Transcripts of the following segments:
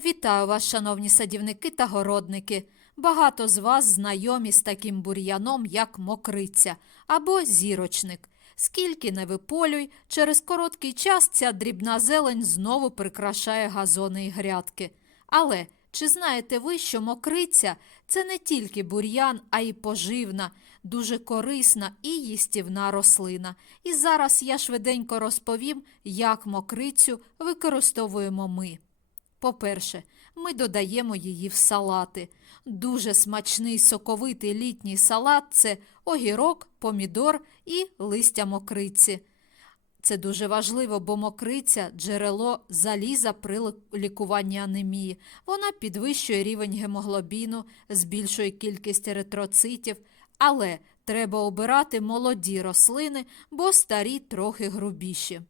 Вітаю вас, шановні садівники та городники. Багато з вас знайомі з таким бур'яном, як мокриця або зірочник. Скільки не виполюй, через короткий час ця дрібна зелень знову прикрашає газони і грядки. Але чи знаєте ви, що мокриця це не тільки бур'ян, а й поживна, дуже корисна і їстівна рослина. І зараз я швиденько розповім, як мокрицю використовуємо ми. По-перше, ми додаємо її в салати. Дуже смачний соковитий літній салат це огірок, помідор і листя мокриці. Це дуже важливо, бо мокриця джерело заліза при лікуванні анемії. Вона підвищує рівень гемоглобіну, збільшує кількість еритроцитів, але треба обирати молоді рослини, бо старі трохи грубіші.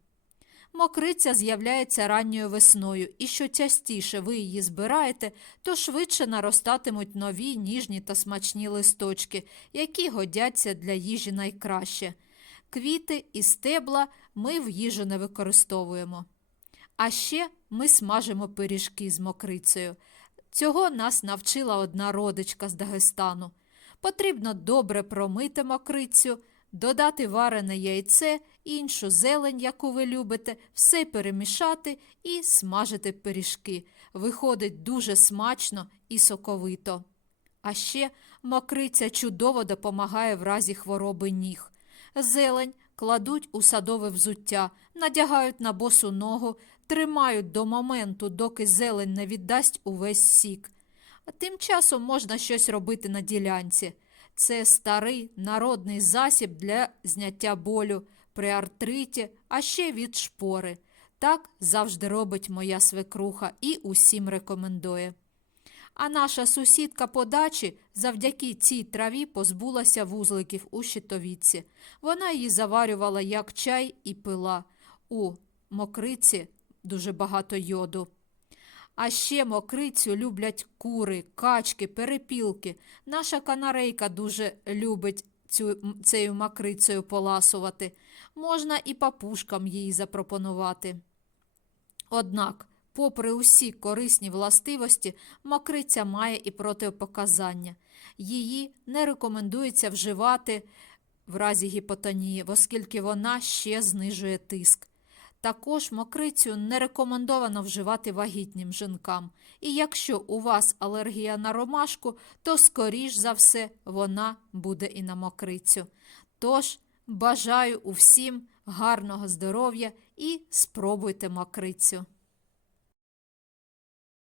Мокриця з'являється ранньою весною, і що частіше ви її збираєте, то швидше наростатимуть нові ніжні та смачні листочки, які годяться для їжі найкраще. Квіти і стебла ми в їжу не використовуємо. А ще ми смажимо пиріжки з мокрицею. Цього нас навчила одна родичка з Дагестану. Потрібно добре промити мокрицю, додати варене яйце, іншу зелень, яку ви любите, все перемішати і смажити пиріжки. Виходить дуже смачно і соковито. А ще мокриця чудово допомагає в разі хвороби ніг. Зелень кладуть у садове взуття, надягають на босу ногу, тримають до моменту, доки зелень не віддасть увесь сік. А Тим часом можна щось робити на ділянці. Це старий народний засіб для зняття болю при артриті, а ще від шпори. Так завжди робить моя свекруха і усім рекомендує. А наша сусідка по дачі завдяки цій траві позбулася вузликів у щитовідці. Вона її заварювала як чай і пила. У мокриці дуже багато йоду. А ще мокрицю люблять кури, качки, перепілки. Наша канарейка дуже любить цю, м- цією мокрицею поласувати. Можна і папушкам її запропонувати. Однак, попри усі корисні властивості, мокриця має і протипоказання. Її не рекомендується вживати в разі гіпотонії, оскільки вона ще знижує тиск. Також мокрицю не рекомендовано вживати вагітнім жінкам. І якщо у вас алергія на ромашку, то скоріш за все вона буде і на мокрицю. Тож бажаю усім гарного здоров'я і спробуйте мокрицю.